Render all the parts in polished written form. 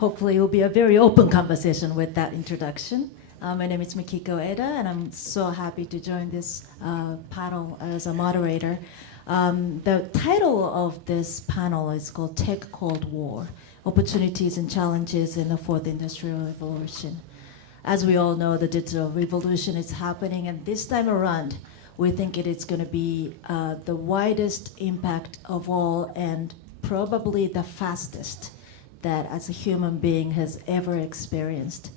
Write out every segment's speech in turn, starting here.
hopefully it will be a very open conversation with that introduction. My name is Makiko Eda, and I'm so happy to join this panel as a moderator. The title of this panel is called Tech Cold War, Opportunities and Challenges in the Fourth Industrial Revolution. As we all know, the digital revolution is happening, and this time around, we think it is going to be the widest impact of all and probably the fastest that as a human being has ever experienced.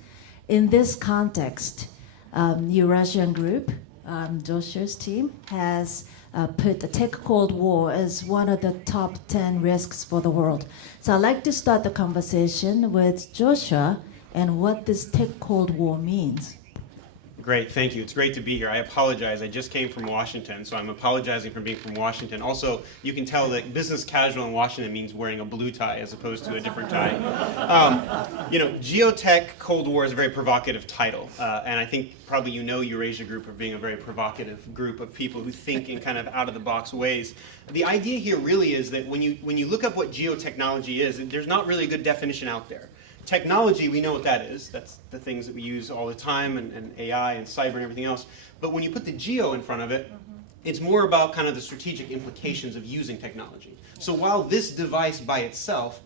In this context, Eurasian Group, Joshua's team, has put the tech cold war as one of the top 10 risks for the world. So I'd like to start the conversation with Joshua and what this tech cold war means. Great, thank you. It's great to be here. I apologize. I just came from Washington, so I'm apologizing for being from Washington. Also, you can tell that business casual in Washington means wearing a blue tie as opposed to a different tie. Geotech Cold War is a very provocative title, and I think probably you know Eurasia Group for being a very provocative group of people who think in kind of out-of-the-box ways. The idea here really is that when you look up what geotechnology is, there's not really a good definition out there. Technology, we know what that is. That's the things that we use all the time, and AI and cyber and everything else. But when you put the geo in front of it, it's more about kind of the strategic implications of using technology. So while this device by itself,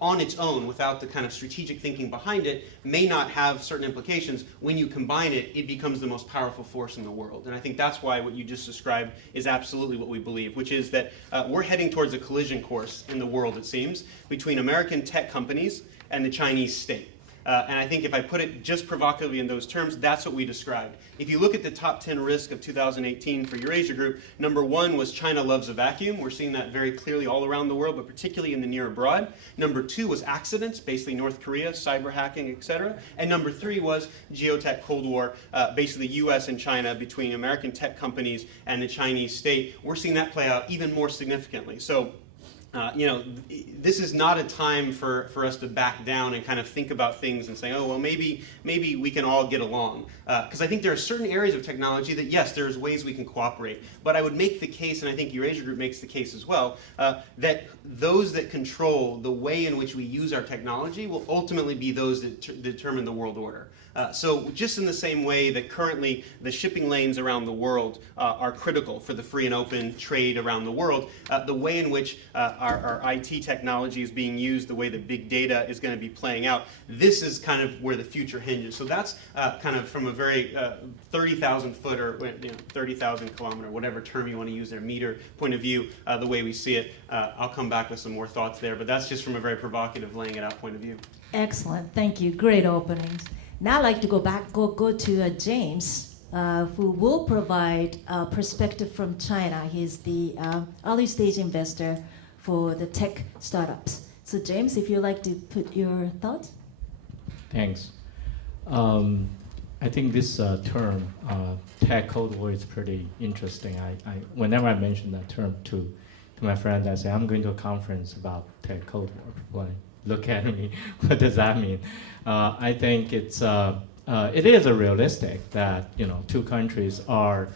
on its own, without the kind of strategic thinking behind it, may not have certain implications, when you combine it, it becomes the most powerful force in the world. And I think that's why what you just described is absolutely what we believe, which is that we're heading towards a collision course in the world, it seems, between American tech companies and the Chinese state. And I think if I put it just provocatively in those terms, that's what we described. If you look at the top 10 risk of 2018 for Eurasia Group, number one was China loves a vacuum. We're seeing that very clearly all around the world, but particularly in the near abroad. Number two was accidents, basically North Korea, cyber hacking, etc. And number three was geotech Cold War, basically the US and China between American tech companies and the Chinese state. We're seeing that play out even more significantly. So this is not a time for us to back down and kind of think about things and say, oh, well, maybe we can all get along. Because I think there are certain areas of technology that, yes, there's ways we can cooperate. But I would make the case, and I think Eurasia Group makes the case as well, that those that control the way in which we use our technology will ultimately be those that determine the world order. So just in the same way that currently the shipping lanes around the world are critical for the free and open trade around the world, the way in which our IT technology is being used, the way that big data is going to be playing out, this is kind of where the future hinges. So that's kind of from a very 30,000 foot or 30,000 kilometer, whatever term you want to use there, meter point of view, the way we see it. I'll come back with some more thoughts there, but that's just from a very provocative laying it out point of view. Excellent, thank you, great openings. Now I'd like to go to James, who will provide a perspective from China. He's the early stage investor for the tech startups. So James, if you'd like to put your thoughts. Thanks. I think this term, tech cold war, is pretty interesting. Whenever I mention that term to my friends, I say, I'm going to a conference about tech cold war. People look at me, what does that mean? I think it is a realistic that two countries are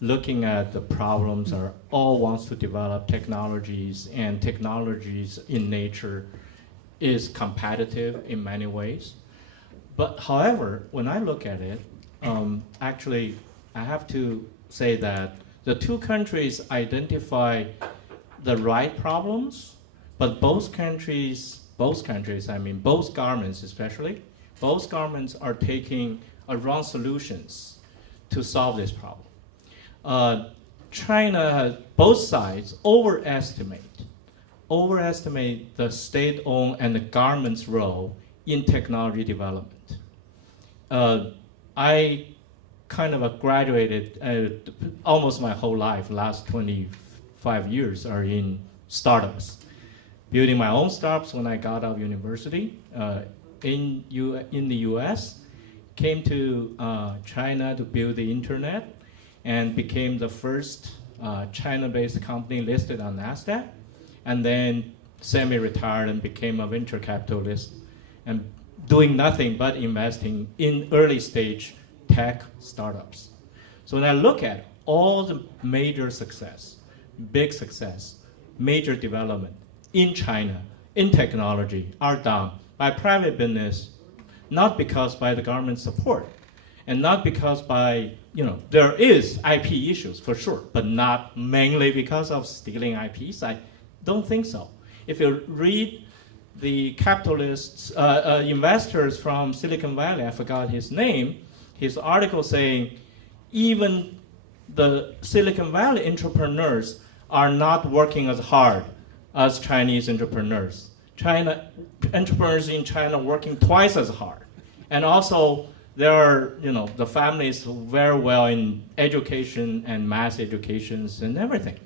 looking at the problems, or all wants to develop technologies, and technologies in nature is competitive in many ways. But however, when I look at it, actually I have to say that the two countries identify the right problems, but both governments especially, both governments are taking wrong solutions to solve this problem. China, both sides overestimate the state-owned and the government's role in technology development. I kind of graduated almost my whole life, last 25 years are in startups. Building my own startups when I got out of university in the US, came to China to build the internet, and became the first China-based company listed on NASDAQ, and then semi-retired and became a venture capitalist, and doing nothing but investing in early stage tech startups. So when I look at all the major success, big success, major development in China, in technology, are done by private business, not because by the government support, and not because by, there is IP issues for sure, but not mainly because of stealing IPs. I don't think so. If you read the capitalists, investors from Silicon Valley, I forgot his name, his article saying even the Silicon Valley entrepreneurs are not working as hard as Chinese entrepreneurs. Entrepreneurs in China working twice as hard. And also, there are, the families very well in education and mass educations and everything.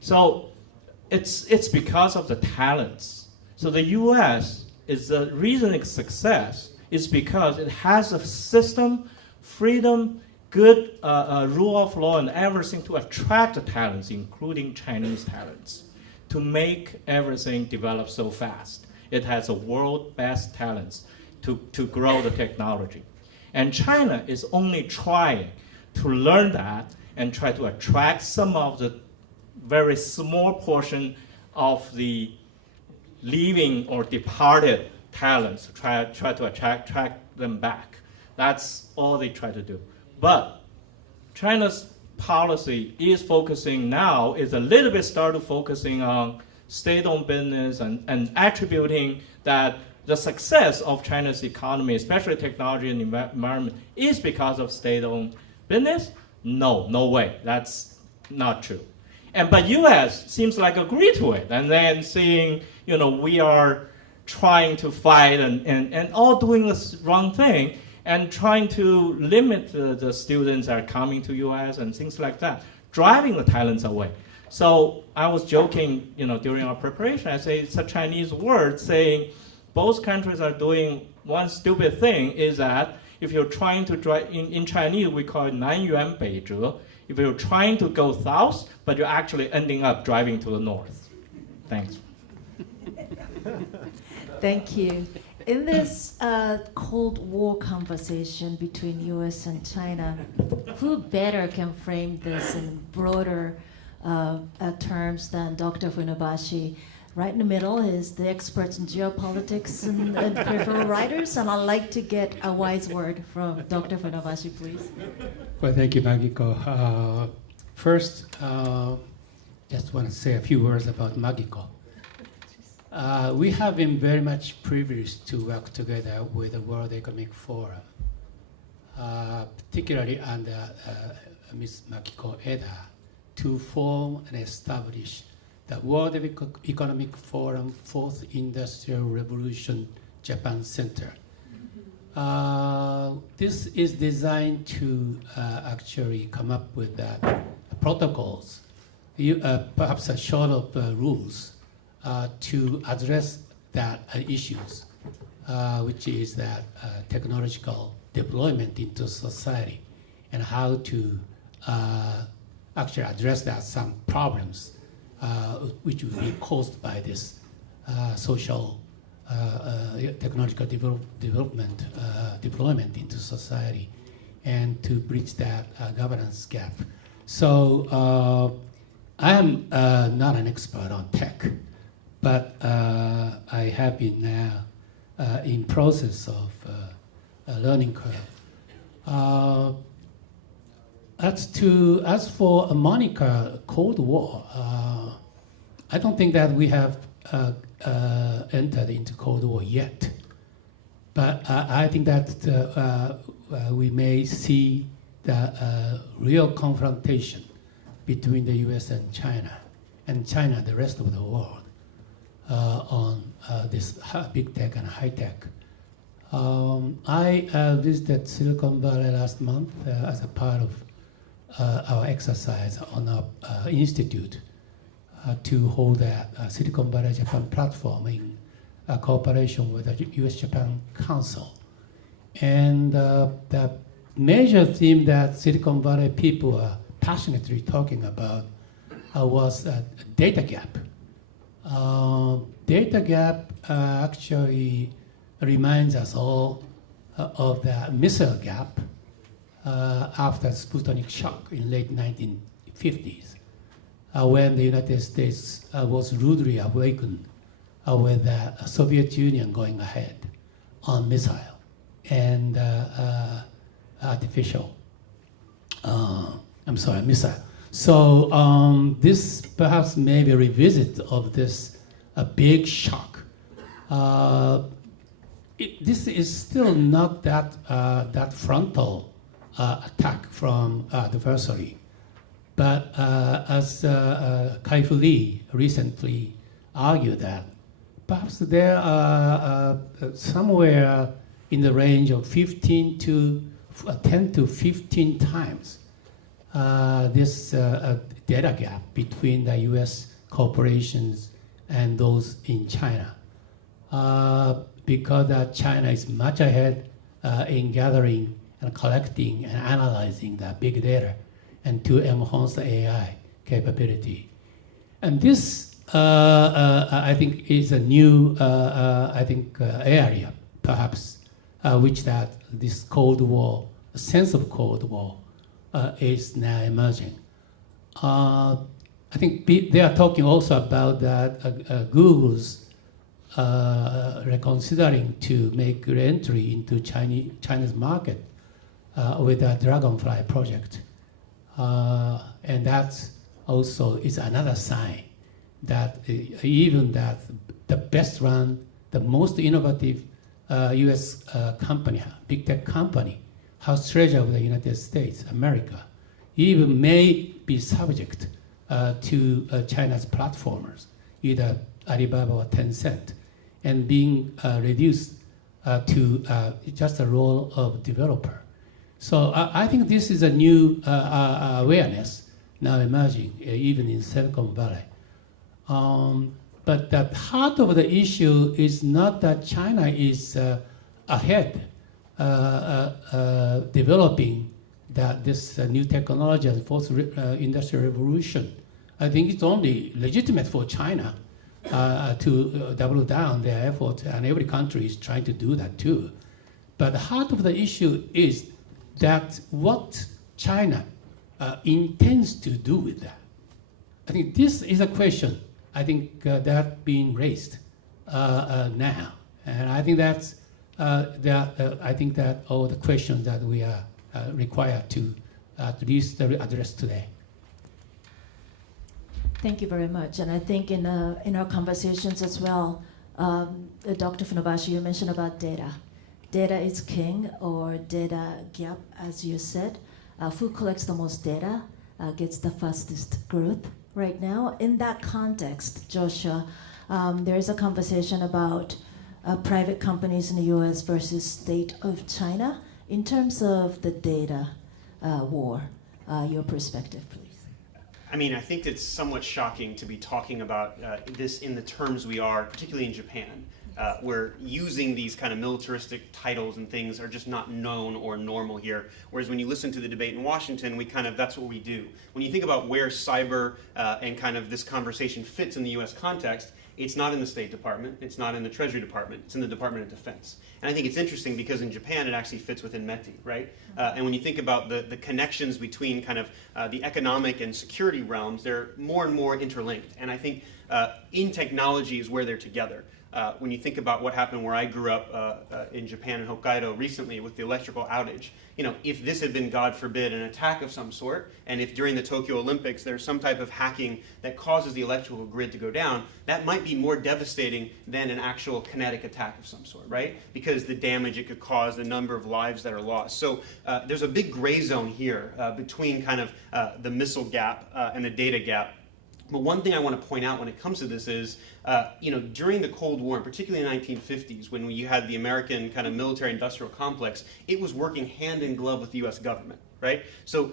So it's because of the talents. So the US is the reason it's success is because it has a system, freedom, good rule of law and everything to attract the talents, including Chinese talents, to make everything develop so fast. It has a world best talents to grow the technology. And China is only trying to learn that and try to attract some of the very small portion of the leaving or departed talents, try to attract them back. That's all they try to do. But China's policy is focusing now, is a little bit started focusing on state-owned business and attributing that the success of China's economy, especially technology and environment, is because of state-owned business? No way. That's not true. But U.S. seems like agree to it, and then seeing, we are trying to fight and all doing the wrong thing, and trying to limit the students that are coming to U.S. and things like that, driving the talents away. So I was joking, during our preparation, I say it's a Chinese word saying both countries are doing one stupid thing is that if you're trying to drive, in Chinese we call it 南辕北辙. If you're trying to go south, but you're actually ending up driving to the north. Thanks. Thank you. In this Cold War conversation between US and China, who better can frame this in broader terms than Dr. Funabashi? Right in the middle is the experts in geopolitics and peripheral writers, and I'd like to get a wise word from Dr. Funabashi, please. Well, thank you, Makiko. First, just want to say a few words about Makiko. We have been very much privileged to work together with the World Economic Forum, particularly under Ms. Makiko Eda, to form and establish the World Economic Forum Fourth Industrial Revolution Japan Center. This is designed to actually come up with protocols, perhaps a short of rules, to address that issues, which is that technological deployment into society and how to actually address that some problems which will be caused by this social technological development, deployment into society, and to bridge that governance gap. So I am not an expert on tech, but I have been now in process of a learning curve. As for a moniker Cold War, I don't think that we have entered into Cold War yet. But I think that we may see the real confrontation between the US and China, the rest of the world, on this big tech and high tech. I visited Silicon Valley last month as a part of our exercise on our institute to hold a Silicon Valley Japan platform in cooperation with the US-Japan Council. And the major theme that Silicon Valley people are passionately talking about was data gap. Data gap actually reminds us all of the missile gap after Sputnik shock in late 1950s, when the United States was rudely awakened with the Soviet Union going ahead on missile and missile. So this perhaps may be a revisit of this big shock. This is still not that frontal attack from adversary, but as Kai-Fu Lee recently argued that perhaps there are somewhere in the range of 10 to 15 times this data gap between the U.S. corporations and those in China, because China is much ahead in gathering and collecting and analyzing the big data and to enhance the AI capability. And this, I think, is a new, area, perhaps, which that this Cold War, sense of Cold War, is now emerging. I think they are talking also about that Google's reconsidering to make re-entry into Chinese market with the Dragonfly project. And that also is another sign that even that the best run, the most innovative US company, big tech company, house treasure of the United States, America, even may be subject to China's platformers, either Alibaba or Tencent, and being reduced to just a role of developer. So I think this is a new awareness now emerging, even in Silicon Valley. But the heart of the issue is not that China is ahead, developing this new technology as fourth industrial revolution. I think it's only legitimate for China to double down their efforts, and every country is trying to do that too. But the heart of the issue is that what China intends to do with that. I think this is a question, I think, that being raised now. And I think that's I think that all the questions that we are required to at least address today. Thank you very much. And I think in our conversations as well, Dr. Funabashi, you mentioned about data. Data is king, or data gap, as you said. Who collects the most data gets the fastest growth right now. In that context, Joshua, there is a conversation about private companies in the US versus state of China. In terms of the data war, your perspective, please. I mean, I think it's somewhat shocking to be talking about this in the terms we are, particularly in Japan, where using these kind of militaristic titles and things are just not known or normal here. Whereas when you listen to the debate in Washington, that's what we do. When you think about where cyber and kind of this conversation fits in the US context, it's not in the State Department, it's not in the Treasury Department, it's in the Department of Defense. And I think it's interesting because in Japan it actually fits within METI, right? And when you think about the connections between kind of the economic and security realms, they're more and more interlinked. And I think in technology is where they're together. When you think about what happened where I grew up in Japan and Hokkaido recently with the electrical outage, if this had been, God forbid, an attack of some sort, and if during the Tokyo Olympics there's some type of hacking that causes the electrical grid to go down, that might be more devastating than an actual kinetic attack of some sort, right? Because the damage it could cause, the number of lives that are lost. So there's a big gray zone here between kind of the missile gap and the data gap. But one thing I want to point out when it comes to this is, during the Cold War, and particularly in the 1950s, when you had the American kind of military-industrial complex, it was working hand in glove with the U.S. government, right? So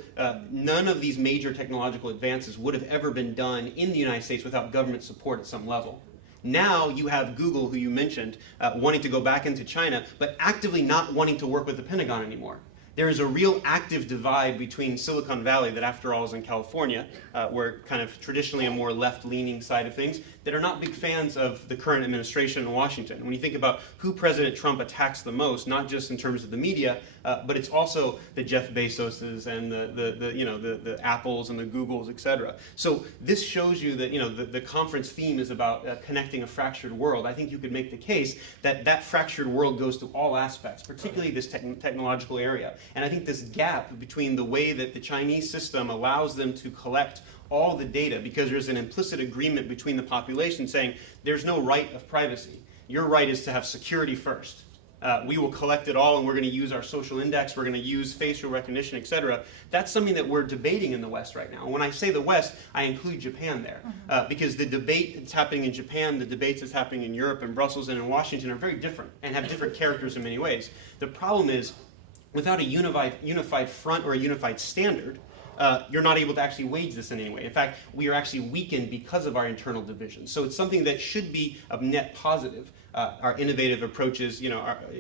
none of these major technological advances would have ever been done in the United States without government support at some level. Now you have Google, who you mentioned, wanting to go back into China, but actively not wanting to work with the Pentagon anymore. There is a real active divide between Silicon Valley, that after all is in California, where kind of traditionally a more left-leaning side of things, that are not big fans of the current administration in Washington. When you think about who President Trump attacks the most, not just in terms of the media, but it's also the Jeff Bezoses and the Apples and the Googles, et cetera. So this shows you that the conference theme is about connecting a fractured world. I think you could make the case that that fractured world goes to all aspects, particularly this technological area. And I think this gap between the way that the Chinese system allows them to collect all the data, because there's an implicit agreement between the population saying there's no right of privacy. Your right is to have security first. We will collect it all, and we're going to use our social index, we're going to use facial recognition, et cetera. That's something that we're debating in the West right now. When I say the West, I include Japan there, because the debate that's happening in Japan, the debates that's happening in Europe and Brussels and in Washington are very different and have different characters in many ways. The problem is, without a unified front or a unified standard, you're not able to actually wage this in any way. In fact, we are actually weakened because of our internal divisions. So it's something that should be a net positive. Our innovative approaches,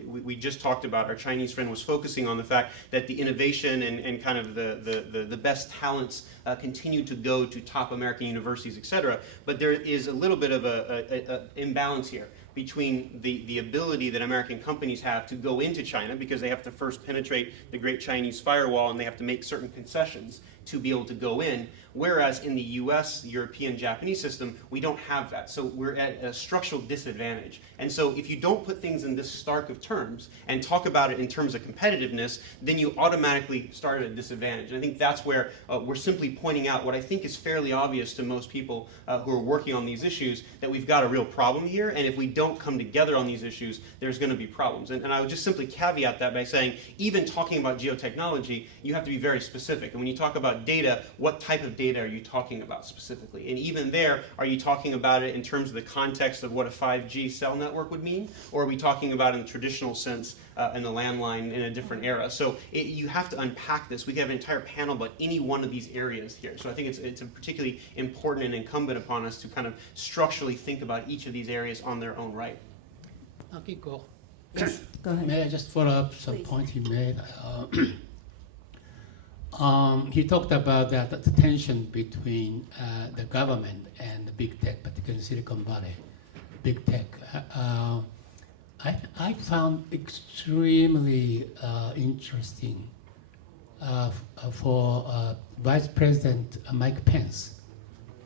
we just talked about, our Chinese friend was focusing on the fact that the innovation and kind of the best talents continue to go to top American universities, et cetera. But there is a little bit of a imbalance here between the ability that American companies have to go into China, because they have to first penetrate the Great Chinese Firewall and they have to make certain concessions to be able to go in, whereas in the US, European, Japanese system, we don't have that. So we're at a structural disadvantage. And so if you don't put things in this stark of terms and talk about it in terms of competitiveness, then you automatically start at a disadvantage. And I think that's where we're simply pointing out what I think is fairly obvious to most people who are working on these issues, that we've got a real problem here, and if we don't come together on these issues, there's going to be problems. And I would just simply caveat that by saying, even talking about geotechnology, you have to be very specific. And when you talk about data, what type of data are you talking about specifically? And even there, are you talking about it in terms of the context of what a 5G cell network would mean? Or are we talking about in the traditional sense in the landline in a different era? So you have to unpack this. We have an entire panel about any one of these areas here. So I think it's particularly important and incumbent upon us to kind of structurally think about each of these areas on their own right. Makiko, Yes, go ahead. may I just follow up some Please. point he made? He talked about that the tension between the government and the big tech, particularly Silicon Valley, big tech. I found extremely interesting for Vice President Mike Pence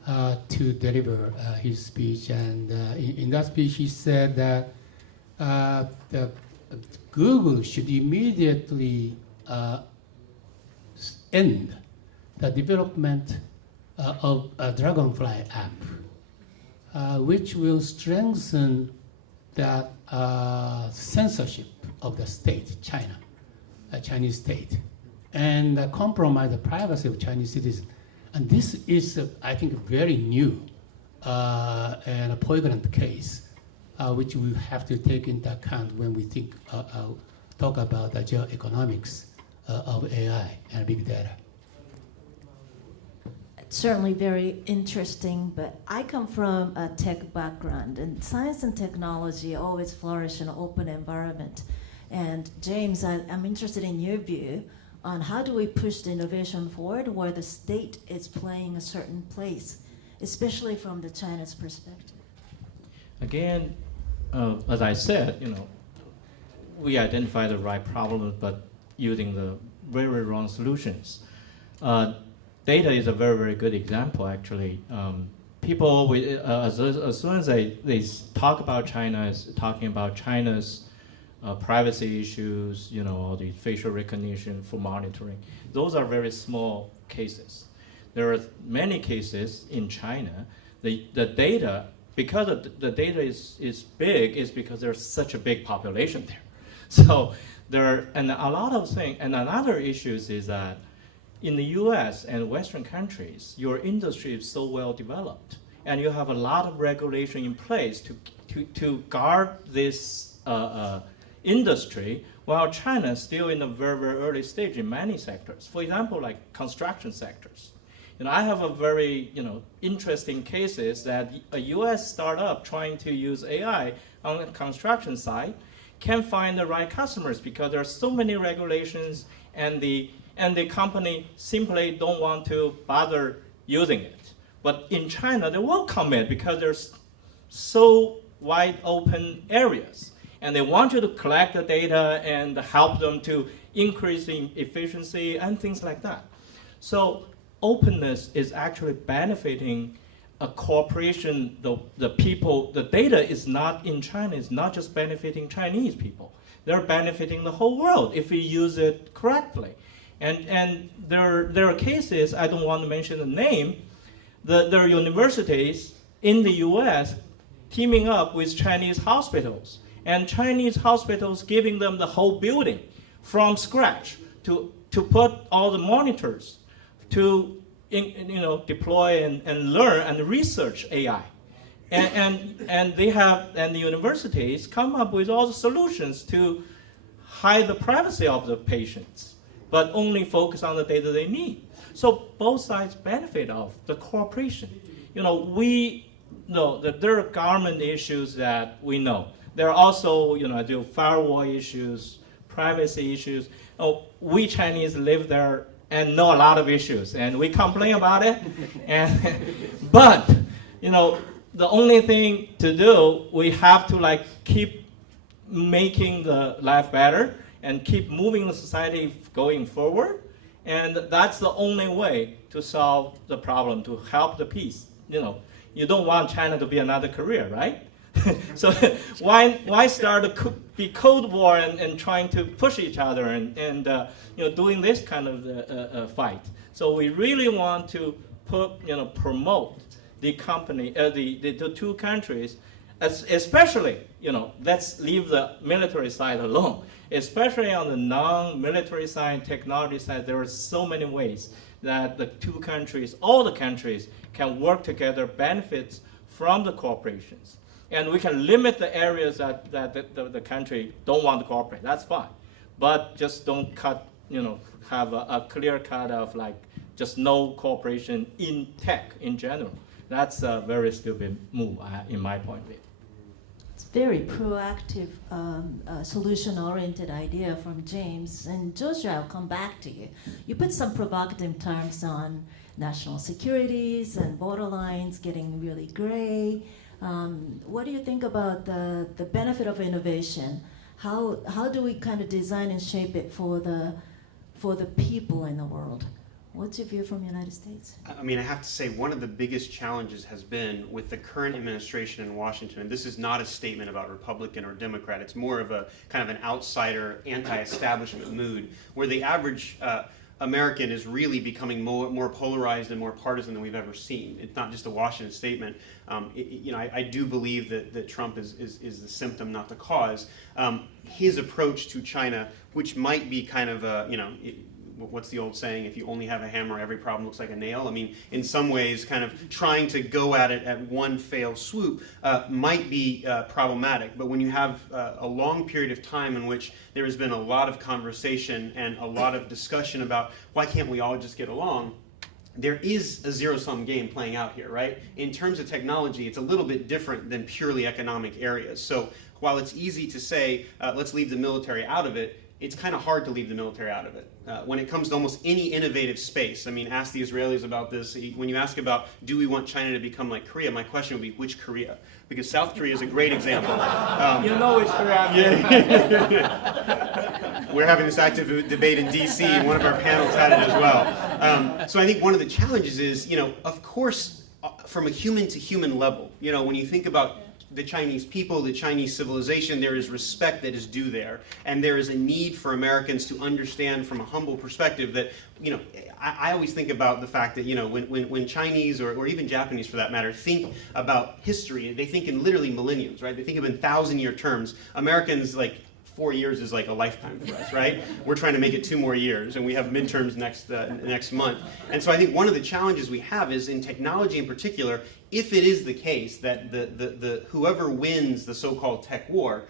to deliver his speech, and in that speech he said that Google should immediately end the development of a Dragonfly app, which will strengthen that censorship of the state, China, Chinese state, and compromise the privacy of Chinese citizens. And this is, I think, a very new and a poignant case, which we have to take into account when we talk about the geoeconomics of AI and big data. It's certainly very interesting, but I come from a tech background, and science and technology always flourish in an open environment. And James, I'm interested in your view on how do we push the innovation forward where the state is playing a certain place, especially from the China's perspective. Again, as I said, we identify the right problems, but using the very wrong solutions. Data is a very, very good example, actually. People, as soon as they talk about China, is talking about China's privacy issues, all the facial recognition for monitoring. Those are very small cases. There are many cases in China. The data, because the data is big, is because there's such a big population there. So and a lot of things, and another issues is that in the US and Western countries, your industry is so well developed, and you have a lot of regulation in place to guard this industry, while China is still in a very, very early stage in many sectors. For example, like construction sectors. I have a very interesting cases that a US startup trying to use AI on the construction side can't find the right customers because there are so many regulations and the company simply don't want to bother using it. But in China, they will commit because there's so wide open areas, and they want you to collect the data and help them to increase in efficiency and things like that. So openness is actually benefiting a corporation, the people. The data is not in China, it's not just benefiting Chinese people. They're benefiting the whole world if we use it correctly. And there are cases, I don't want to mention the name, there are universities in the US teaming up with Chinese hospitals, and Chinese hospitals giving them the whole building from scratch to put all the monitors, to deploy and learn and research AI. And the universities come up with all the solutions to hide the privacy of the patients, but only focus on the data they need. So both sides benefit of the cooperation. We know that there are government issues that we know. There are also, the firewall issues, privacy issues. We Chinese live there and know a lot of issues, and we complain about it. But the only thing to do, we have to keep making the life better and keep moving the society going forward. And that's the only way to solve the problem, to help the peace. You don't want China to be another Korea, right? So why start a Cold War and trying to push each other and doing this kind of fight? So we really want to promote the company, the two countries, especially let's leave the military side alone. Especially on the non-military side, technology side, there are so many ways that the two countries, all the countries, can work together, benefits from the corporations. And we can limit the areas that the country don't want to cooperate. That's fine. But just don't have a clear cut of just no cooperation in tech in general. That's a very stupid move, in my point of view. It's very proactive, solution-oriented idea from James. And Joshua, I'll come back to you. You put some provocative terms on national securities and borderlines getting really gray. What do you think about the benefit of innovation? How do we kind of design and shape it for the people in the world? What's your view from the United States? I mean, I have to say one of the biggest challenges has been with the current administration in Washington, and this is not a statement about Republican or Democrat, it's more of a kind of an outsider, anti-establishment mood, where the average American is really becoming more polarized and more partisan than we've ever seen. It's not just a Washington statement. I do believe that Trump is the symptom, not the cause. His approach to China, which might be kind of what's the old saying? If you only have a hammer, every problem looks like a nail. I mean, in some ways, kind of trying to go at it at one fell swoop might be problematic. But when you have a long period of time in which there has been a lot of conversation and a lot of discussion about why can't we all just get along, there is a zero-sum game playing out here, right? In terms of technology, it's a little bit different than purely economic areas. So while it's easy to say, let's leave the military out of it, it's kind of hard to leave the military out of it. When it comes to almost any innovative space, I mean, ask the Israelis about this. When you ask about, do we want China to become like Korea, my question would be, which Korea? Because South Korea is a great example. Which Korea. We're having this active debate in DC, and one of our panels had it as well. So I think one of the challenges is, of course, from a human-to-human level, when you think about the Chinese people, the Chinese civilization, there is respect that is due there. And there is a need for Americans to understand from a humble perspective that, I always think about the fact that, when Chinese or even Japanese for that matter think about history, they think in literally millenniums, right? They think of in 1,000-year terms. Americans, 4 years is like a lifetime for us, right? We're trying to make it 2 more years, and we have midterms next month. And so I think one of the challenges we have is in technology in particular, if it is the case that the whoever wins the so-called tech war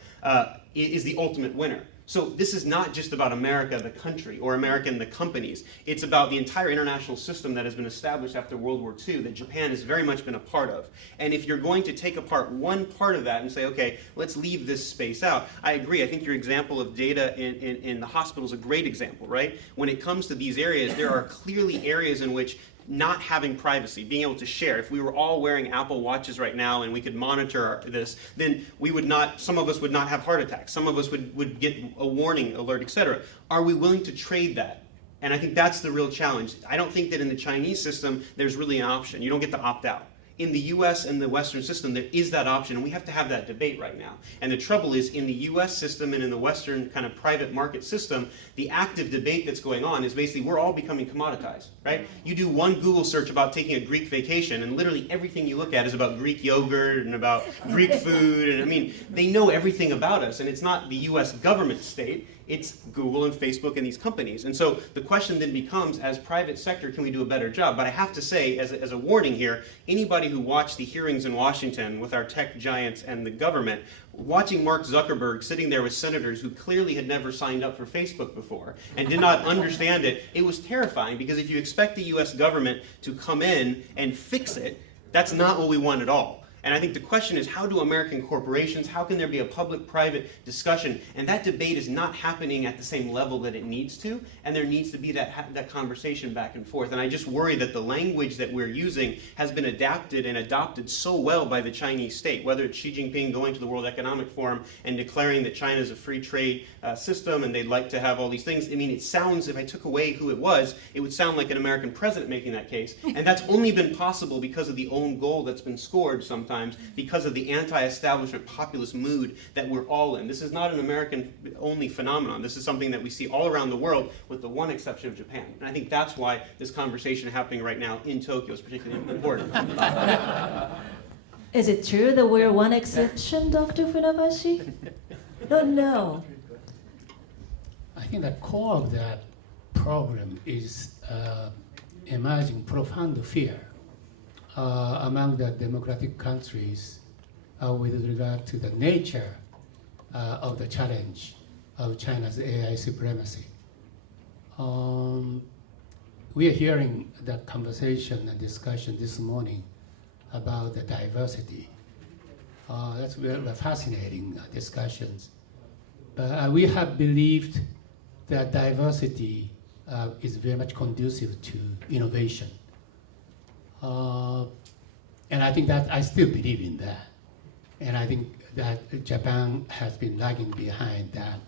is the ultimate winner. So this is not just about America, the country, or America and the companies. It's about the entire international system that has been established after World War II that Japan has very much been a part of. And if you're going to take apart one part of that and say, okay, let's leave this space out, I agree. I think your example of data in the hospital is a great example, right? When it comes to these areas, there are clearly areas in which not having privacy, being able to share. If we were all wearing Apple Watches right now and we could monitor this, then we would not, some of us would not have heart attacks. Some of us would get a warning alert, etc. Are we willing to trade that? And I think that's the real challenge. I don't think that in the Chinese system there's really an option. You don't get to opt out. In the US and the Western system, there is that option, and we have to have that debate right now. And the trouble is, in the US system and in the Western kind of private market system, the active debate that's going on is basically we're all becoming commoditized, right? You do one Google search about taking a Greek vacation, and literally everything you look at is about Greek yogurt and about Greek food, and I mean, they know everything about us, and it's not the US government state, it's Google and Facebook and these companies. And so the question then becomes, as private sector, can we do a better job? But I have to say, as a warning here, anybody who watched the hearings in Washington with our tech giants and the government, watching Mark Zuckerberg sitting there with senators who clearly had never signed up for Facebook before and did not understand it, it was terrifying, because if you expect the US government to come in and fix it, that's not what we want at all. And I think the question is, how do American corporations, how can there be a public-private discussion? And that debate is not happening at the same level that it needs to, and there needs to be that conversation back and forth. And I just worry that the language that we're using has been adapted and adopted so well by the Chinese state, whether it's Xi Jinping going to the World Economic Forum and declaring that China is a free trade system and they'd like to have all these things. I mean, it sounds, if I took away who it would sound like an American president making that case. And that's only been possible because of the own goal that's been scored sometimes, because of the anti-establishment populist mood that we're all in. This is not an American-only phenomenon. This is something that we see all around the world, with the one exception of Japan. And I think that's why this conversation happening right now in Tokyo is particularly important. Is it true that we're one exception, Dr. Funabashi? No. I think the core of that problem is emerging profound fear among the democratic countries with regard to the nature of the challenge of China's AI supremacy. We are hearing that conversation and discussion this morning about the diversity. That's very fascinating discussions. But we have believed that diversity is very much conducive to innovation. And I think that I still believe in that. And I think that Japan has been lagging behind that,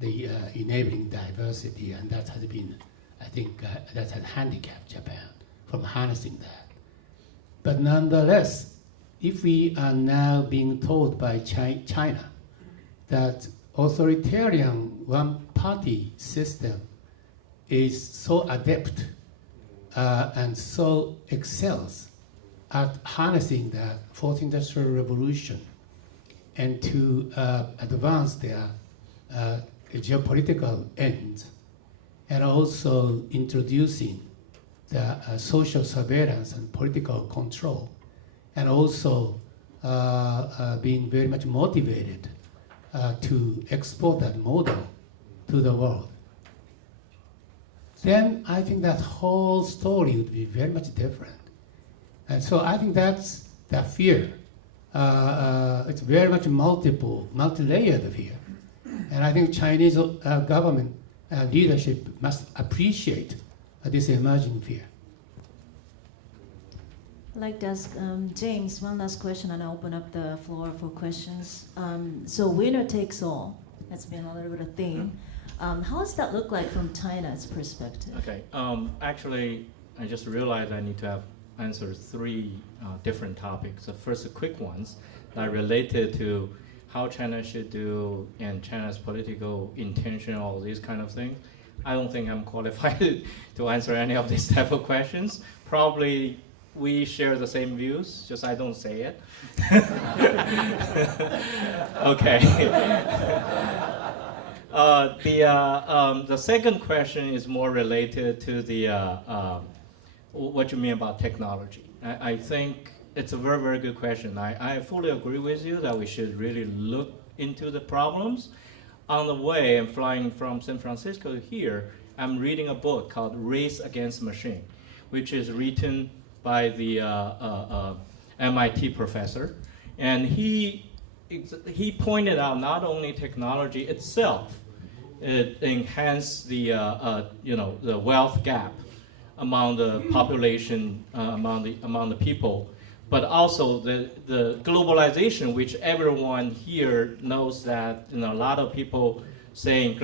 the enabling diversity, and that has been, I think, that has handicapped Japan from harnessing that. But nonetheless, if we are now being told by China that authoritarian one-party system is so adept and so excels at harnessing the Fourth Industrial Revolution and to advance their geopolitical ends, and also introducing the social surveillance and political control, and also being very much motivated to export that model to the world, then I think that whole story would be very much different. And so I think that's the fear. It's very much multi-layered fear. And I think Chinese government leadership must appreciate this emerging fear. I'd like to ask James one last question, and I'll open up the floor for questions. So winner takes all. That's been a little bit of theme. How does that look like from China's perspective? Okay. Actually, I just realized I need to answer three different topics. The first, quick ones that are related to how China should do and China's political intention, all these kind of things. I don't think I'm qualified to answer any of these type of questions. Probably we share the same views, just I don't say it. Okay. The second question is more related to the what you mean about technology. I think it's a very, very good question. I fully agree with you that we should really look into the problems. on the way, I'm flying from San Francisco to here, I'm reading a book called Race Against Machine, which is written by the MIT professor. And he pointed out not only technology itself, it enhanced the the wealth gap among the population, among the people, but also the globalization, which everyone here knows that a lot of people saying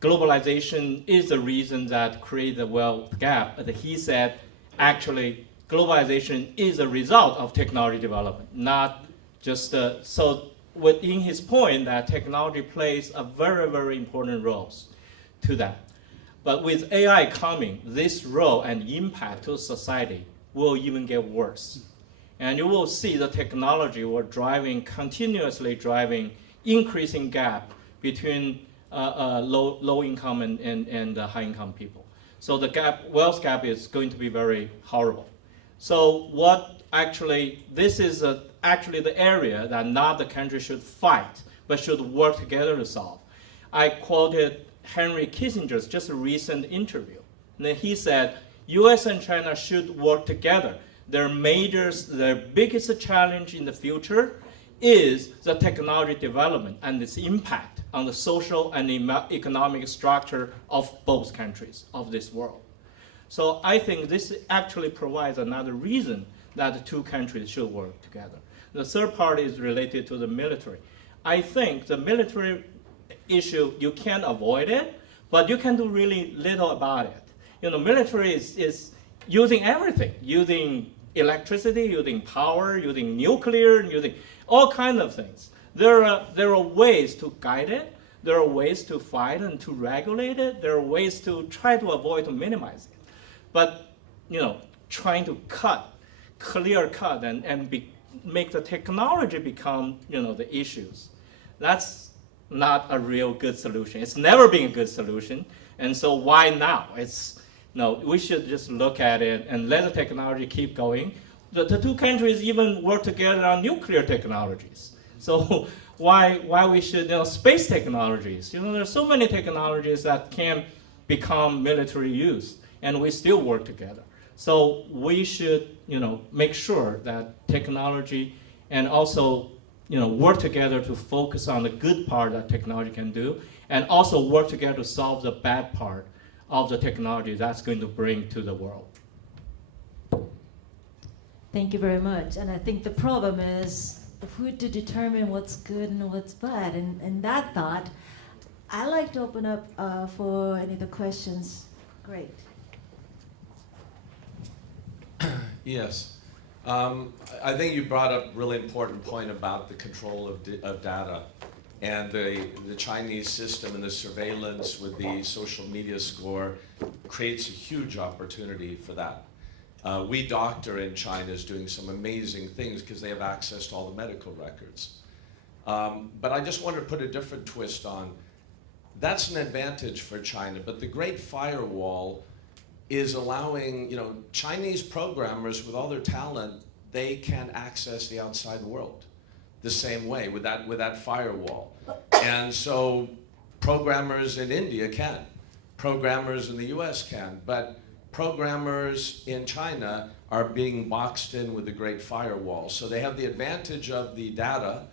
globalization is the reason that creates the wealth gap. But he said, actually, globalization is a result of technology development, not just so. Within his point that technology plays a very, very important role to that. But with AI coming, this role and impact to society will even get worse. And you will see the technology will continuously driving increasing gap between low income and high income people. So the wealth gap is going to be very horrible. So this is actually the area that not the country should fight, but should work together to solve. I quoted Henry Kissinger's just a recent interview. And then he said, US and China should work together. Their biggest challenge in the future is the technology development and its impact on the social and economic structure of both countries of this world. So I think this actually provides another reason that the two countries should work together. The third part is related to the military. I think the military issue, you can't avoid it, but you can do really little about it. Military is using everything, using electricity, using power, using nuclear, using all kinds of things. There are ways to guide it. There are ways to fight and to regulate it. There are ways to try to avoid to minimize it. But trying to clear cut and make the technology become the issues, that's not a real good solution. It's never been a good solution. And so why now? We should just look at it and let the technology keep going. The two countries even work together on nuclear technologies. So why we should, space technologies. There's so many technologies that can become military use, and we still work together. So we should, make sure that technology and also, work together to focus on the good part that technology can do, and also work together to solve the bad part of the technology that's going to bring to the world. Thank you very much. And I think the problem is who to determine what's good and what's bad. And that thought, I like to open up for any of the questions. Great. Yes. I think you brought up a really important point about the control of data and the Chinese system and the surveillance with the social media score creates a huge opportunity for that. We Doctor in China is doing some amazing things because they have access to all the medical records. But I just want to put a different twist on. That's an advantage for China, but the Great Firewall is allowing, Chinese programmers with all their talent, they can access the outside world the same way with that firewall. And so programmers in India can, programmers in the US can, but programmers in China are being boxed in with the Great Firewall. So they have the advantage of the data,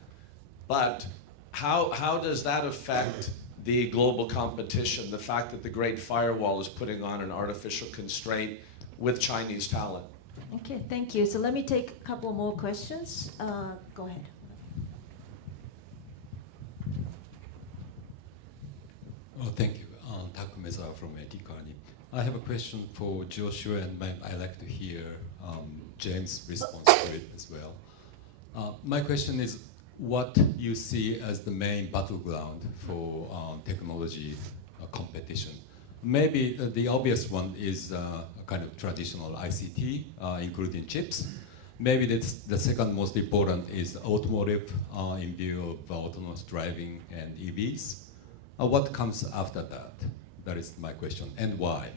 but how does that affect the global competition, the fact that the Great Firewall is putting on an artificial constraint with Chinese talent? Okay, thank you. So let me take a couple more questions. Go ahead. Oh, thank you. Taku Meza from Etikani. I have a question for Joshua, and I'd like to hear James' response to it as well. My question is, what you see as the main battleground for technology competition? Maybe the obvious one is a kind of traditional ICT, including chips. Maybe the second most important is automotive in view of autonomous driving and EVs. What comes after that? That is my question, and why?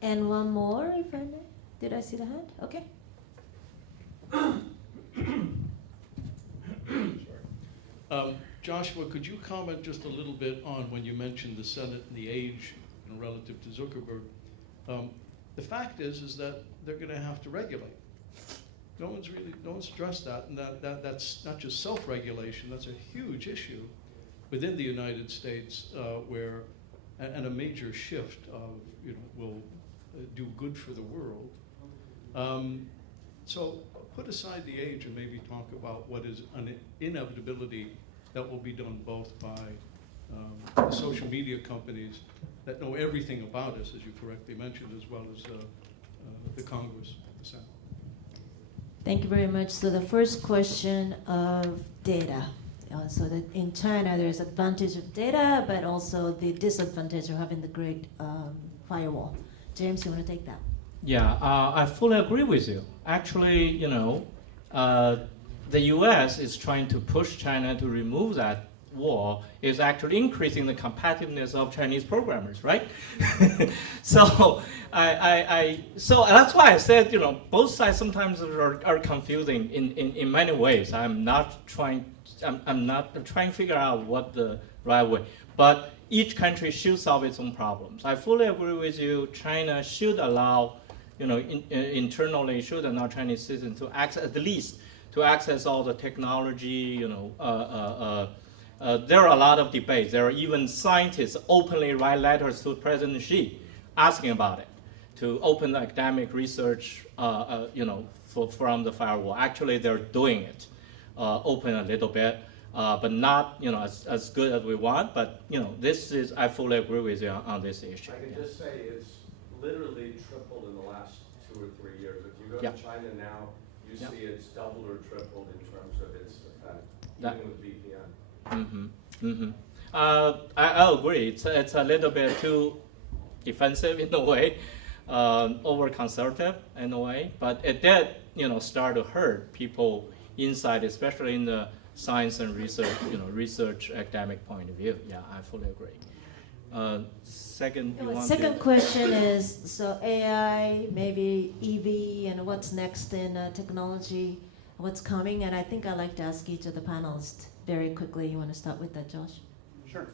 And one more, if I may. Did I see the hand? Okay. Joshua, could you comment just a little bit on when you mentioned the Senate and the age relative to Zuckerberg? The fact is that they're going to have to regulate. No one's addressed that, and that's not just self-regulation. That's a huge issue within the United States, and a major shift, will do good for the world. So put aside the age and maybe talk about what is an inevitability that will be done both by the social media companies that know everything about us, as you correctly mentioned, as well as the Congress, the Senate. Thank you very much. So the first question of data. So that in China, there's advantage of data, but also the disadvantage of having the Great Firewall. James, you want to take that? Yeah, I fully agree with you. Actually, the U.S. is trying to push China to remove that wall, is actually increasing the competitiveness of Chinese programmers, right? So so that's why I said, both sides sometimes are confusing in many ways. I'm not trying to figure out what the right way, but each country should solve its own problems. I fully agree with you. China should allow, internally should allow Chinese citizens to access, at least to access all the technology. There are a lot of debates. There are even scientists openly write letters to President Xi asking about it, to open academic research, from the firewall. Actually, they're doing it, open a little bit, but not, as good as we want. But, this is, I fully agree with you on this issue. I can just say it's literally tripled in the last 2 or 3 years. If you go to China now, you see it's doubled or tripled in terms of its effect, even with VPN. I agree. It's a little bit too defensive in a way, over conservative in a way, but it did, start to hurt people inside, especially in the science and research academic point of view. Yeah, I fully agree. Second Question is, so AI, maybe EV, and what's next in technology, what's coming? And I think I'd like to ask each of the panelists very quickly. You want to start with that, Josh? Sure.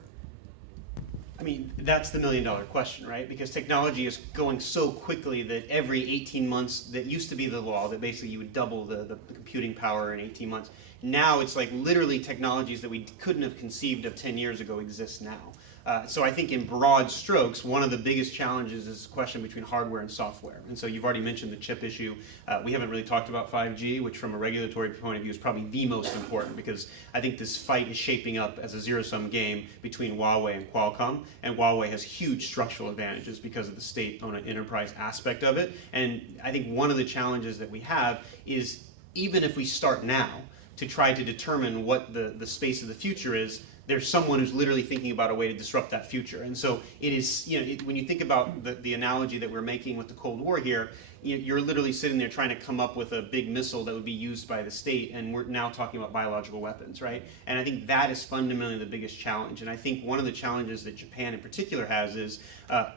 I mean, that's the million-dollar question, right? Because technology is going so quickly that every 18 months, that used to be the law, that basically you would double the computing power in 18 months. Now it's like literally technologies that we couldn't have conceived of 10 years ago exist now. So I think in broad strokes, one of the biggest challenges is the question between hardware and software. And so you've already mentioned the chip issue. We haven't really talked about 5G, which from a regulatory point of view is probably the most important, because I think this fight is shaping up as a zero-sum game between Huawei and Qualcomm. And Huawei has huge structural advantages because of the state-owned enterprise aspect of it. And I think one of the challenges that we have is, even if we start now to try to determine what the space of the future is, there's someone who's literally thinking about a way to disrupt that future. And so it is, when you think about the analogy that we're making with the Cold War here, you're literally sitting there trying to come up with a big missile that would be used by the state, and we're now talking about biological weapons, right? And I think that is fundamentally the biggest challenge. And I think one of the challenges that Japan in particular has is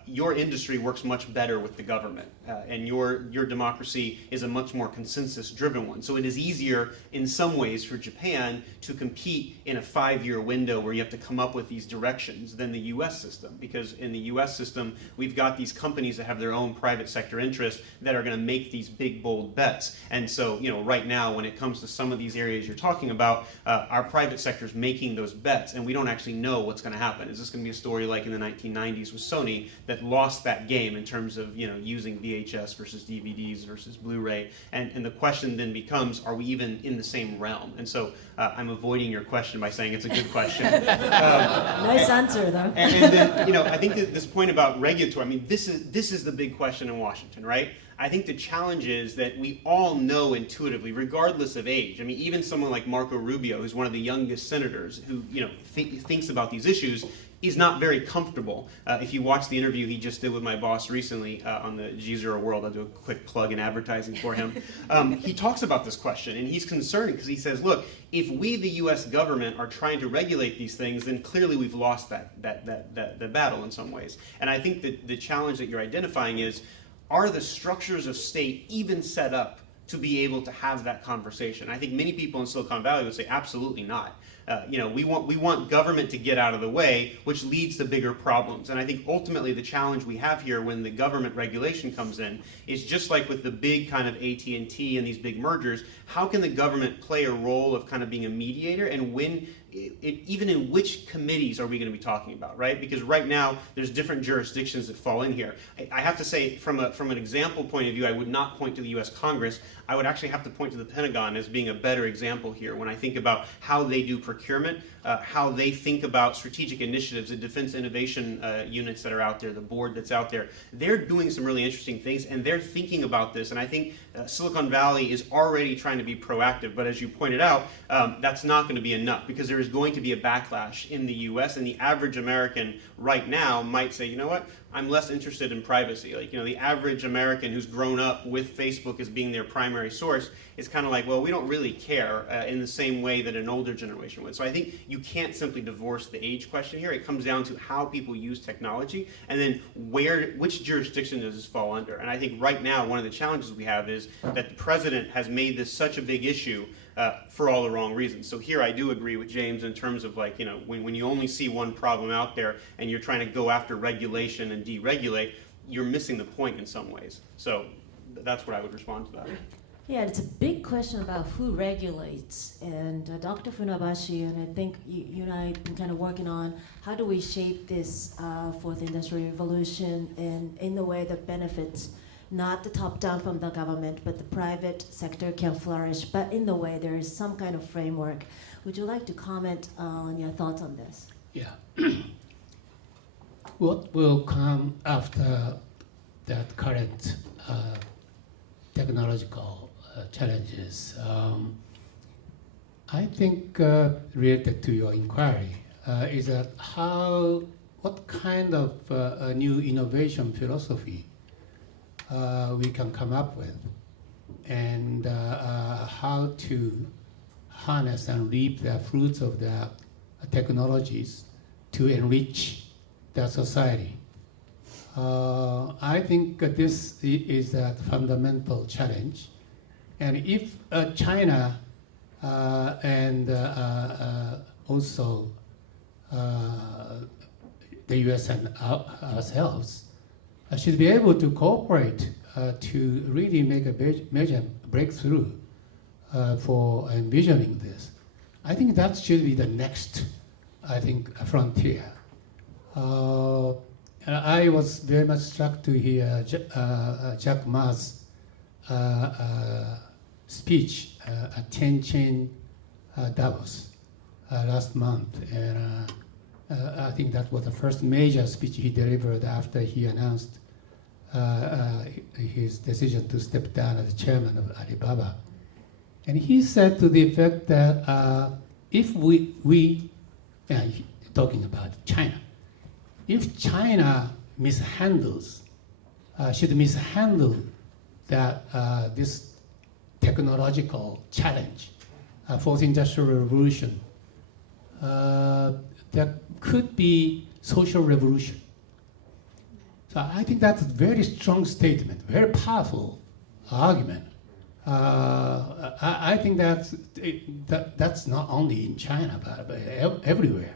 your industry works much better with the government, and your democracy is a much more consensus-driven one. So it is easier in some ways for Japan to compete in a 5-year window where you have to come up with these directions than the U.S. system, because in the U.S. system, we've got these companies that have their own private sector interests that are going to make these big, bold bets. And so, right now, when it comes to some of these areas you're talking about, our private sector is making those bets, and we don't actually know what's going to happen. Is this going to be a story like in the 1990s with Sony that lost that game in terms of, using VHS versus DVDs versus Blu-ray? And the question then becomes, are we even in the same realm? And so I'm avoiding your question by saying it's a good question. Nice answer, though. And then, I think that this point about regulatory, I mean, this is the big question in Washington, right? I think the challenge is that we all know intuitively, regardless of age. I mean, even someone like Marco Rubio, who's one of the youngest senators who, thinks about these issues, is not very comfortable. If you watch the interview he just did with my boss recently on the G0 World, I'll do a quick plug in advertising for him. He talks about this question, and he's concerned because he says, look, if we, the U.S. government, are trying to regulate these things, then clearly we've lost that battle in some ways. And I think that the challenge that you're identifying is, are the structures of state even set up to be able to have that conversation? I think many people in Silicon Valley would say absolutely not. We want government to get out of the way, which leads to bigger problems. And I think ultimately the challenge we have here when the government regulation comes in is just like with the big kind of AT&T and these big mergers, how can the government play a role of kind of being a mediator, and when, even in which committees are we going to be talking about, right? Because right now there's different jurisdictions that fall in here. I have to say, from an example point of view, I would not point to the U.S. Congress. I would actually have to point to the Pentagon as being a better example here when I think about how they do procurement, how they think about strategic initiatives, the defense innovation units that are out there, the board that's out there. They're doing some really interesting things, and they're thinking about this. And I think Silicon Valley is already trying to be proactive. But as you pointed out, that's not going to be enough, because there is going to be a backlash in the U.S. and the average American right now might say, you know what, I'm less interested in privacy. Like, the average American who's grown up with Facebook as being their primary source is kind of like, well, we don't really care in the same way that an older generation would. So I think you can't simply divorce the age question here. It comes down to how people use technology, and then which jurisdiction does this fall under. And I think right now one of the challenges we have is that the president has made this such a big issue for all the wrong reasons. So here I do agree with James in terms of, like, when you only see one problem out there and you're trying to go after regulation and deregulate, you're missing the point in some ways. So that's what I would respond to that. Yeah, it's a big question about who regulates. And Dr. Funabashi, and I think you and I have been kind of working on how do we shape this fourth industrial revolution in the way that benefits not the top-down from the government, but the private sector can flourish, but in the way there is some kind of framework. Would you like to comment on your thoughts on this? Yeah. What will come after that current technological challenges? I think related to your inquiry is that what kind of a new innovation philosophy we can come up with, and how to harness and reap the fruits of the technologies to enrich the society. I think this is a fundamental challenge, and if China and also the US and ourselves should be able to cooperate to really make a major breakthrough for envisioning this. I think that should be the next, frontier. I was very much struck to hear Jack Ma's speech at Tianjin Davos last month, and I think that was the first major speech he delivered after he announced his decision to step down as chairman of Alibaba. And he said to the effect that if talking about China, if China should mishandle that this technological challenge, fourth industrial revolution, there could be social revolution. So I think that's a very strong statement, very powerful argument. I think that's not only in China, but everywhere.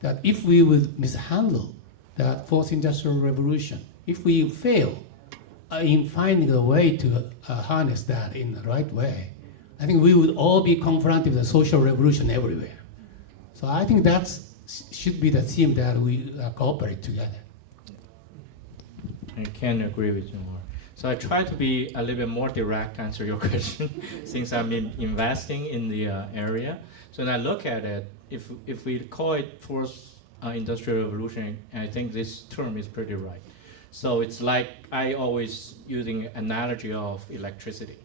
That if we would mishandle that fourth industrial revolution, if we fail in finding a way to harness that in the right way, I think we would all be confronted with a social revolution everywhere. So I think that should be the theme that we cooperate together. I can agree with you more. So I try to be a little bit more direct to answer your question, since I'm investing in the area. So when I look at it, if we call it fourth industrial revolution, I think this term is pretty right. So it's like I always using analogy of electricity.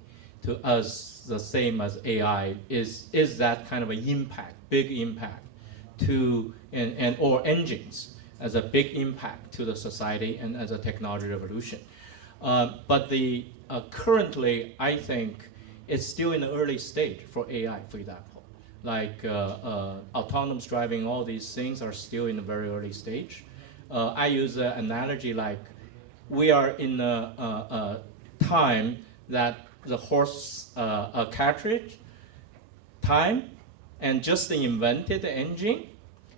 To us, the same as AI is that kind of an impact, big impact to or engines as a big impact to the society and as a technology revolution. But currently, I think it's still in the early stage for AI, for example. Like autonomous driving, all these things are still in a very early stage. I use an analogy like we are in a time that the horse cartridge time and just invented the engine,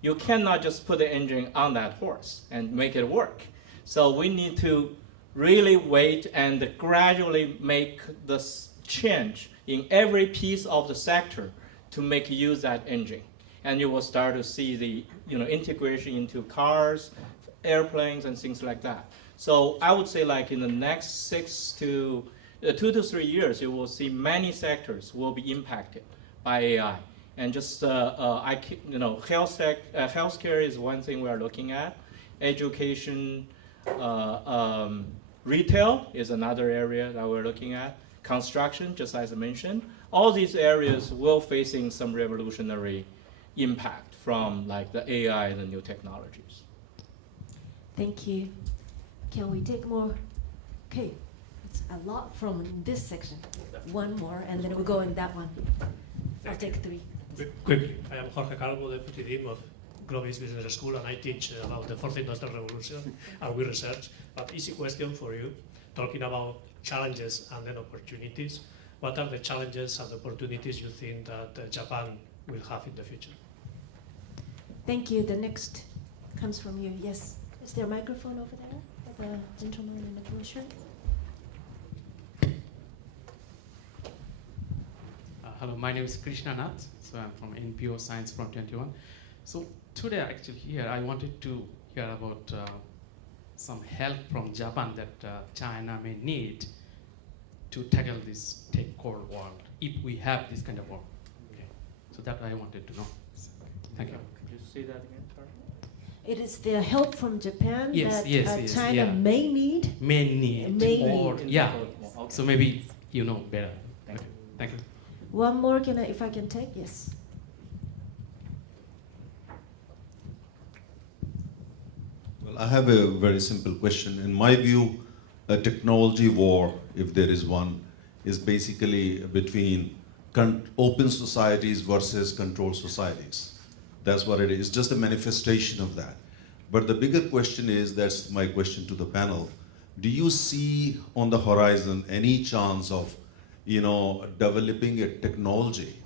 you cannot just put the engine on that horse and make it work. So we need to really wait and gradually make this change in every piece of the sector to make use that engine. And you will start to see the integration into cars, airplanes, and things like that. So I would say like in the next 2 to 3 years, you will see many sectors will be impacted by AI. And just healthcare is one thing we are looking at. Education, retail is another area that we're looking at. Construction, just as I mentioned, all these areas will facing some revolutionary impact from like the AI and the new technologies. Thank you. Can we take more? Okay, it's a lot from this section. One more, and then we'll go in that one. I'll take 3. Quickly, I am Jorge Calvo, Deputy Dean of GLOBIS Business School, and I teach about the fourth industrial revolution, and we research. But easy question for you, talking about challenges and then opportunities. What are the challenges and opportunities you think that Japan will have in the future? Thank you. The next comes from you. Yes. Is there a microphone over there for the gentleman in the blue shirt? Hello, my name is Krishna Nath. So I'm from NPO Science from 21. So today, actually, here I wanted to hear about some help from Japan that China may need to tackle this tech cold world if we have this kind of world. Okay. So that I wanted to know. Thank you. Could you say that again? Sorry. It is the help from Japan Yes, that yes, China yeah. may need. May need. May or, need. yeah. Okay. So maybe you know better. Thank you. Thank you. One more, if I can take? Yes. Well, I have a very simple question. In my view, a technology war, if there is one, is basically between open societies versus controlled societies. That's what it is, just a manifestation of that. But the bigger question is, that's my question to the panel, do you see on the horizon any chance of developing a technology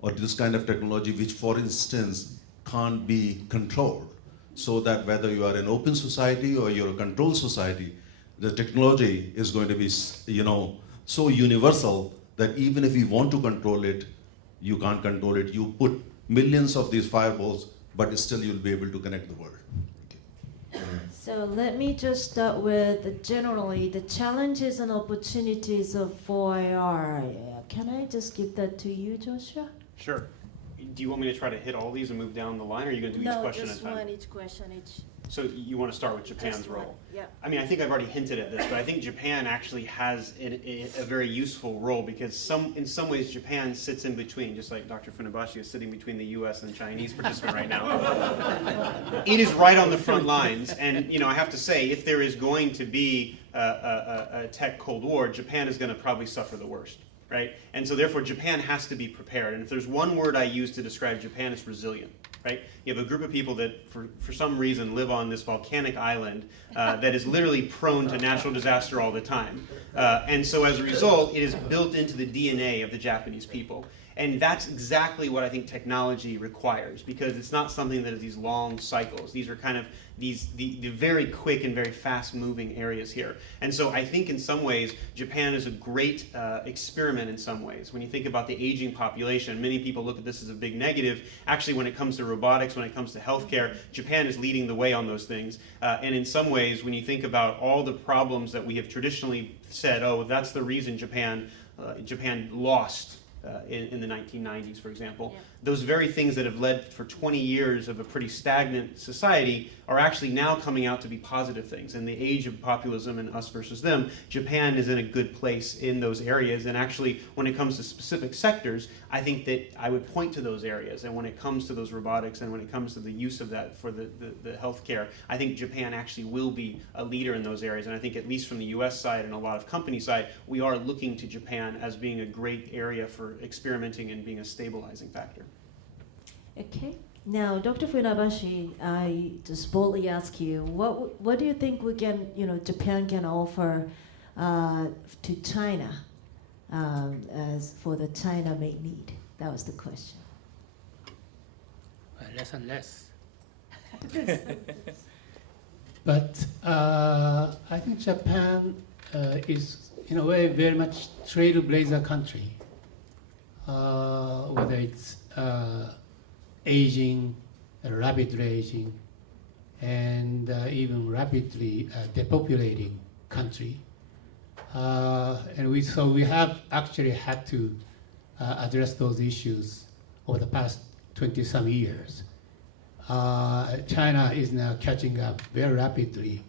or this kind of technology which, for instance, can't be controlled, so that whether you are an open society or you're a controlled society, the technology is going to be, so universal that even if you want to control it, you can't control it. You put millions of these firewalls, but still you'll be able to connect the world. So let me just start with generally the challenges and opportunities of 4IR. Can I just give that to you, Joshua? Sure. Do you want me to try to hit all these and move down the line, or are you going to do each question at a time? No, just one each question each. So you want to start with Japan's Just one, role? yeah. I mean, I think I've already hinted at this, but I think Japan actually has a very useful role because in some ways Japan sits in between, just like Dr. Funabashi is sitting between the U.S. and the Chinese participant right now. It is right on the front lines, and I have to say, if there is going to be a tech Cold War, Japan is going to probably suffer the worst. Right? And so therefore Japan has to be prepared. And if there's one word I use to describe Japan, it's resilient. Right? You have a group of people that for some reason live on this volcanic island that is literally prone to natural disaster all the time. And so as a result, it is built into the DNA of the Japanese people. And that's exactly what I think technology requires, because it's not something that is these long cycles. These are kind of the very quick and very fast-moving areas here. And so I think in some ways, Japan is a great experiment in some ways. When you think about the aging population, many people look at this as a big negative. Actually, when it comes to robotics, when it comes to healthcare, Japan is leading the way on those things. And in some ways, when you think about all the problems that we have traditionally said, oh, that's the reason Japan lost in the 1990s, for example. Yeah. Those very things that have led for 20 years of a pretty stagnant society are actually now coming out to be positive things. In the age of populism and us versus them, Japan is in a good place in those areas. And actually, when it comes to specific sectors, I think that I would point to those areas. And when it comes to those robotics and when it comes to the use of that for the healthcare, I think Japan actually will be a leader in those areas. And I think at least from the US side and a lot of company side, we are looking to Japan as being a great area for experimenting and being a stabilizing factor. Okay. Now, Dr. Funabashi, I just boldly ask you, what do you think Japan can offer to China as for the China-made need? That was the question. Less and less. But I think Japan is, in a way, very much trailblazer country. Whether it's aging, rapidly aging, and even rapidly depopulating country. And we have actually had to address those issues over the past 20-some years. China is now catching up very rapidly,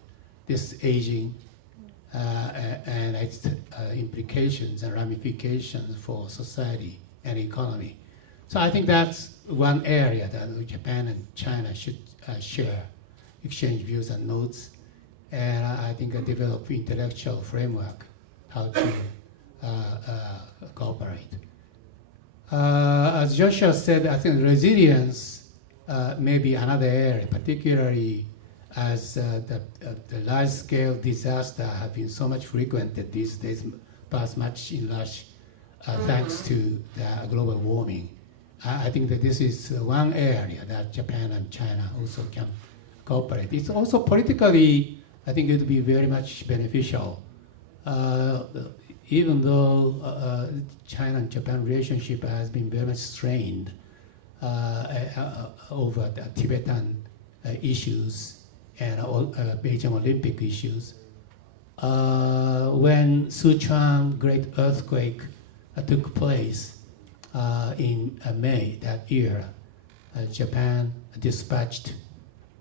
this aging and its implications and ramifications for society and economy. So I think that's one area that Japan and China should share, exchange views and notes, and I think develop intellectual framework how to cooperate. As Joshua said, I think resilience may be another area, particularly as the large-scale disaster have been so much frequented these days, perhaps much in large thanks to the global warming. I think that this is one area that Japan and China also can cooperate. It's also politically, I think it would be very much beneficial. Even though China and Japan relationship has been very much strained over the Tibetan issues and Beijing Olympic issues, when Sichuan great earthquake took place in May that year, Japan dispatched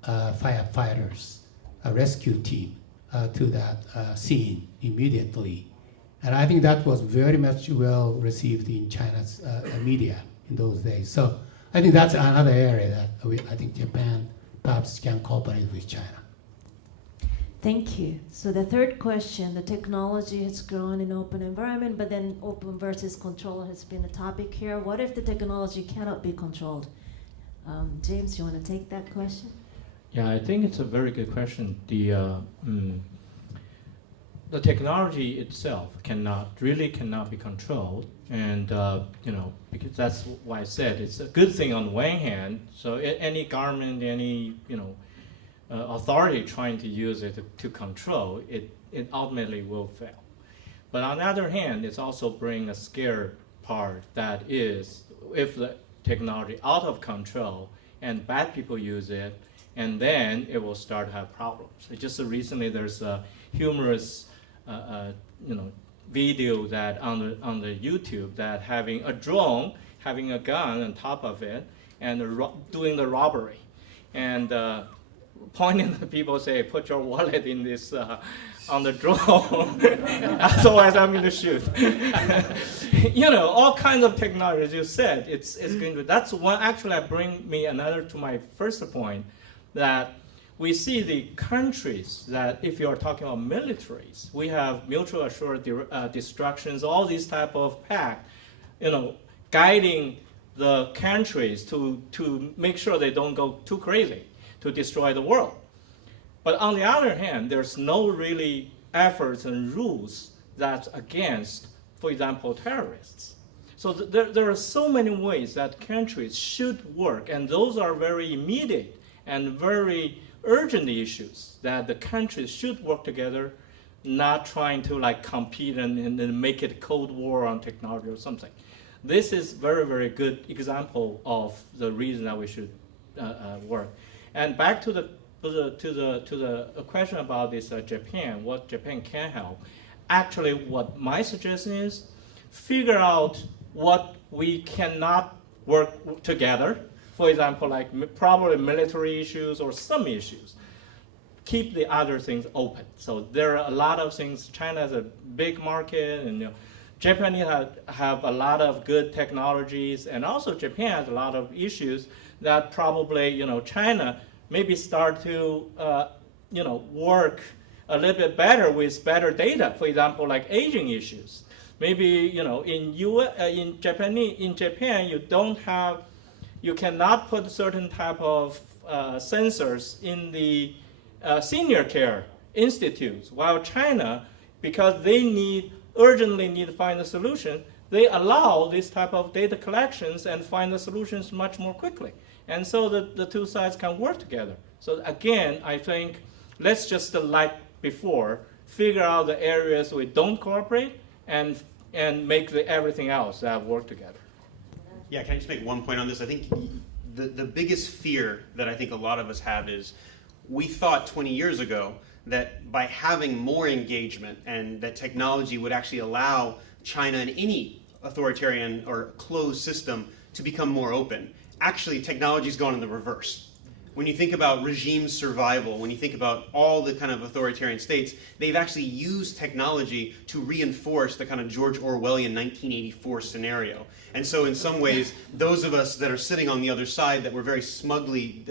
firefighters, a rescue team, to that scene immediately. And I think that was very much well received in China's media in those days. So I think that's another area that I think Japan perhaps can cooperate with China. Thank you. So the third question, the technology has grown in open environment, but then open versus control has been a topic here. What if the technology cannot be controlled? James, you want to take that question? Yeah, I think it's a very good question. The technology itself cannot be controlled, and because that's why I said it's a good thing on the one hand. So any government, any authority trying to use it to control it, it ultimately will fail. But on the other hand, it's also bring a scare part, that is, if the technology out of control and bad people use it, and then it will start to have problems. Just recently, there's a humorous video that on the YouTube that having a drone, having a gun on top of it, and doing the robbery, and pointing at people, say, put your wallet in this on the drone, otherwise I'm going to shoot. All kinds of technology, as you said, it's going to. That's one. Actually, that brings me to my first point, that we see the countries that, if you are talking about militaries, we have mutual assured destructions, all these type of pact, guiding the countries to make sure they don't go too crazy to destroy the world. But on the other hand, there's no really efforts and rules that's against, for example, terrorists. So there are so many ways that countries should work, and those are very immediate and very urgent issues that the countries should work together, not trying to compete and make it Cold War on technology or something. This is very, very good example of the reason that we should work. And back to the question about this Japan, what Japan can help. Actually, what my suggestion is, figure out what we cannot work together. For example, probably military issues or some issues. Keep the other things open. So there are a lot of things. China is a big market, and Japan have a lot of good technologies, and also Japan has a lot of issues that probably China maybe start to work a little bit better with better data. For example, like aging issues. Maybe in Japan you cannot put certain type of sensors in the senior care institutes, while China, because they need urgently need to find a solution, they allow this type of data collections and find the solutions much more quickly. And so the two sides can work together. So again, I think let's just, like before, figure out the areas we don't cooperate and make everything else work together. Yeah, can I just make one point on this? I think the biggest fear that I think a lot of us have is we thought 20 years ago that by having more engagement and that technology would actually allow China and any authoritarian or closed system to become more open. Actually, technology's gone in the reverse. When you think about regime survival, when you think about all the kind of authoritarian states, they've actually used technology to reinforce the kind of George Orwellian 1984 scenario. And so in some ways, those of us that are sitting on the other side that were very smugly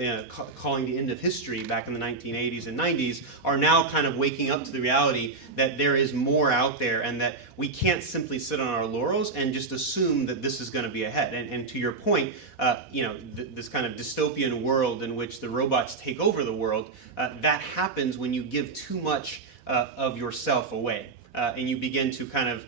calling the end of history back in the 1980s and 90s are now kind of waking up to the reality that there is more out there and that we can't simply sit on our laurels and just assume that this is going to be ahead. And to your point, this kind of dystopian world in which the robots take over the world, that happens when you give too much of yourself away. And you begin to kind of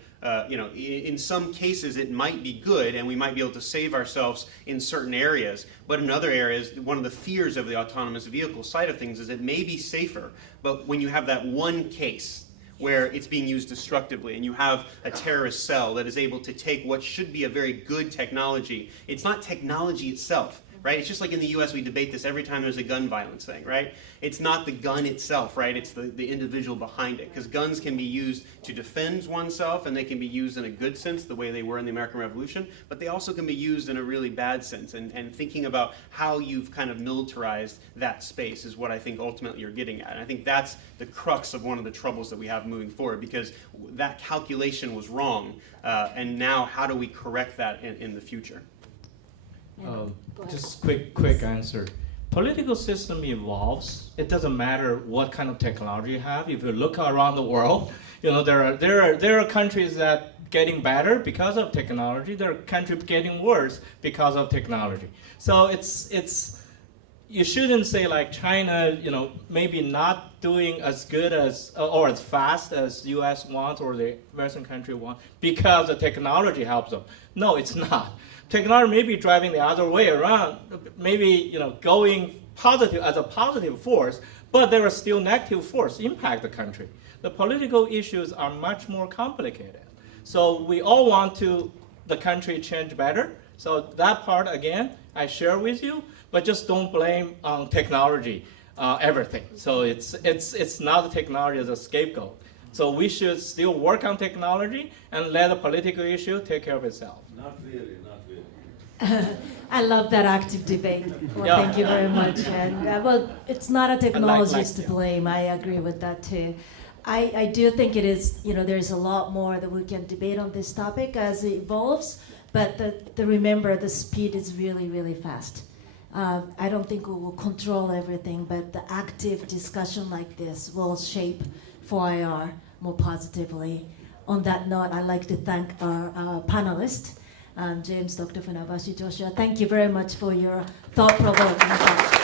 in some cases it might be good and we might be able to save ourselves in certain areas, but in other areas, one of the fears of the autonomous vehicle side of things is it may be safer, but when you have that one case where it's being used destructively and you have a terrorist cell that is able to take what should be a very good technology, it's not technology itself. Right? It's just like in the US we debate this every time there's a gun violence thing, right? It's not the gun itself, right? It's the individual behind it. Because guns can be used to defend oneself and they can be used in a good sense, the way they were in the American Revolution, but they also can be used in a really bad sense. And thinking about how you've kind of militarized that space is what I think ultimately you're getting at. And I think that's the crux of one of the troubles that we have moving forward, because that calculation was wrong. And now how do we correct that in the future? Just quick answer. Political system evolves. It doesn't matter what kind of technology you have. If you look around the world, there are countries that getting better because of technology. There are countries getting worse because of technology. So it's you shouldn't say like China, maybe not doing as good as or as fast as U.S. wants or the Western country want because the technology helps them. No, it's not. Technology may be driving the other way around, maybe going positive as a positive force, but there are still negative force impact the country. The political issues are much more complicated. So we all want the country change better. So that part again, I share with you, but just don't blame on technology everything. So it's not the technology as a scapegoat. So we should still work on technology and let the political issue take care of itself. Not really. I love that active debate. Well, Yeah. Thank you very much. And it's not a technologist to yeah. blame. I agree with that too. I do think it is, there's a lot more that we can debate on this topic as it evolves, but remember the speed is really, really fast. I don't think we will control everything, but the active discussion like this will shape 4IR more positively. On that note, I'd like to thank our panelists, James, Dr. Funabashi, Joshua. Thank you very much for your thought-provoking talk.